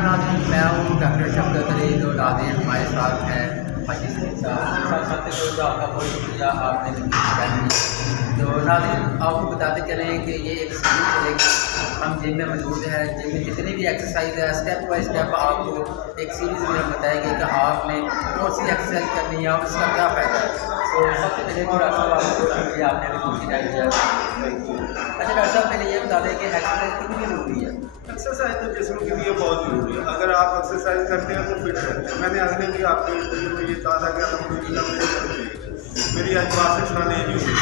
नमस्कार नाज़रीन, मैं हूँ डॉक्टर शफ़क़त अली। तो नाज़रीन हमारे साथ हैं हाजी सलीम साहब। सबसे आपका बहुत शुक्रिया, आपने टाइम दिया। तो नाज़रीन आपको बताते चलें कि ये एक सीरीज चलेगी। हम जिम में मौजूद हैं, जिम में जितनी भी एक्सरसाइज है स्टेप बाई स्टेप आपको एक सीरीज़ में हम बताएंगे कि आपने कौन सी एक्सरसाइज करनी है और उसका क्या फ़ायदा है। तो सबसे पहले तो डॉक्टर साहब आपको बहुत शुक्रिया, आपने भी टाइम दिया। अच्छा डॉक्टर साहब, पहले ये बता दें कि एक्सरसाइज कितनी ज़रूरी है। एक्सरसाइज तो जिस्म के लिए बहुत ज़रूरी है। अगर आप एक्सरसाइज करते हैं तो फिट रहते हैं। मैंने अगले भी आपके इंटरव्यू में ये कहा था कि अल्हम्दुलिल्लाह मेरी आज 62 साल एज हुई,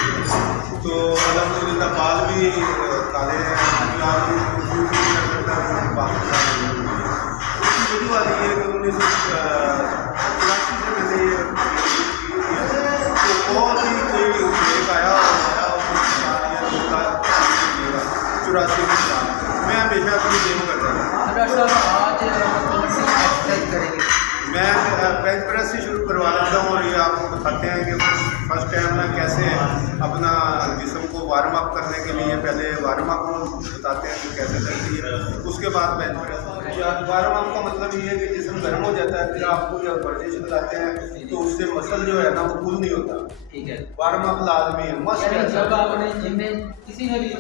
तो अल्हम्दुलिल्लाह बाल भी काले हैं। वजह आ रही है कि 1984 से मैंने ये तो बहुत ही कोई ब्रेक आया और 84 में मैं हमेशा अपनी गेम करता था। मैं बेंच प्रेस से शुरू करवा लेता हूँ और ये आपको बताते हैं कि फर्स्ट टाइम में कैसे अपना जिस्म को वार्म अप करने के लिए पहले वार्म अप बताते हैं कि कैसे करती है, उसके बाद बेंच प्रेस। वार्म अप का मतलब ये है कि जिस्म गर्म हो जाता है, फिर आपको जब वर्जिश लगाते हैं तो उससे मसल जो है ना वो पुल नहीं होता। ठीक है, वार्म अप लाजमी है, मस्ट है। जब आपने जिम में किसी ने भी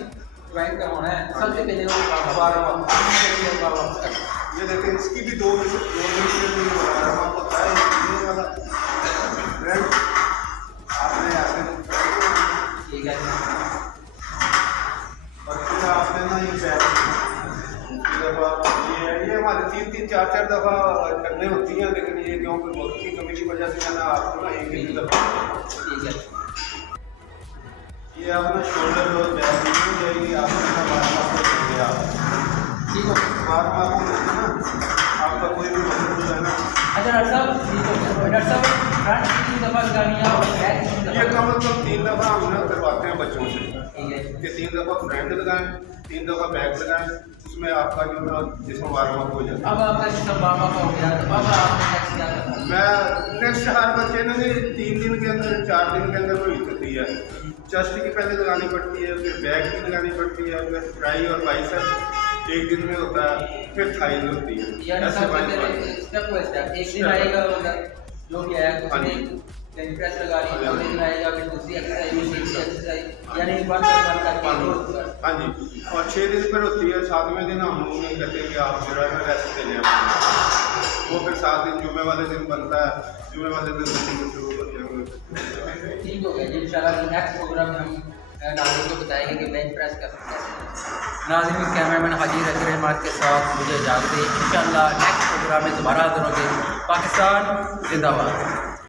ज्वाइन करवाना है सबसे पहले वो वार्म अप ये देखें, इसकी भी दो मिनट वार्म अप होता है। आपने ऐसे ठीक है और फिर आपने ना ये ये हमारे 3-3, 4-4 दफ़ा करने होती हैं, लेकिन ये क्योंकि वक्त की कमी की वजह से मैंने आपको ना एक ही दफ़ा। ठीक है, ये अपना शोल्डर और बैक हो जाएगी। आपने ना वार्म अप कर दिया। ठीक है, वार्म अप होता है ना, आपका कोई भी मसल जो है ना। अच्छा डॉक्टर साहब, ठीक हो गया। डॉक्टर साहब फ्रंट 3 दफ़ा लगानी है और बैक 3 दफ़ा। ये कम से कम 3 दफ़ा हम ना करवाते हैं बच्चों से ठीक है, कि 3 दफ़ा फ्रंट लगाएं, 3 दफ़ा बैक लगाएं, उसमें आपका जो ना जिस्म वार्म अप हो जाता है। अब आपका जिस्म वार्म अप हो गया तो अब आपने नेक्स्ट क्या करना है? मैं नेक्स्ट हर बच्चे ने 3 दिन के अंदर 4 दिन के अंदर वही करती है। चेस्ट की पहले लगानी पड़ती है, फिर बैक की लगानी पड़ती है, फिर ट्राई और बाइसेप एक दिन में होता है, फिर थाइज होती है। ऐसे स्टेप बाय स्टेप एक दिन आएगा जो भी है उसमें बेंच प्रेस लगा रही है, अगले दिन आएगा फिर दूसरी एक्सरसाइज यानी 1 बाय 1 करके। हाँ जी, और 6 दिन पर होती है। 7वें दिन हम लोग कहते हैं कि आप जो है रेस्ट ले लें। वो फिर 7 दिन जुम्मे वाले दिन बनता है, जुम्मे वाले दिन शुरू होते हैं। ठीक हो गया जी। इंशाल्लाह नेक्स्ट प्रोग्राम में हम नाज़रीन को बताएंगे कि बेंच प्रेस कैसे। नाज़रीन कैमरामैन हाजी रज़ी रहमान के साथ मुझे इजाज़त दें। इंशाल्लाह नेक्स्ट प्रोग्राम में दोबारा हाज़िर होंगे। पाकिस्तान जिंदाबाद।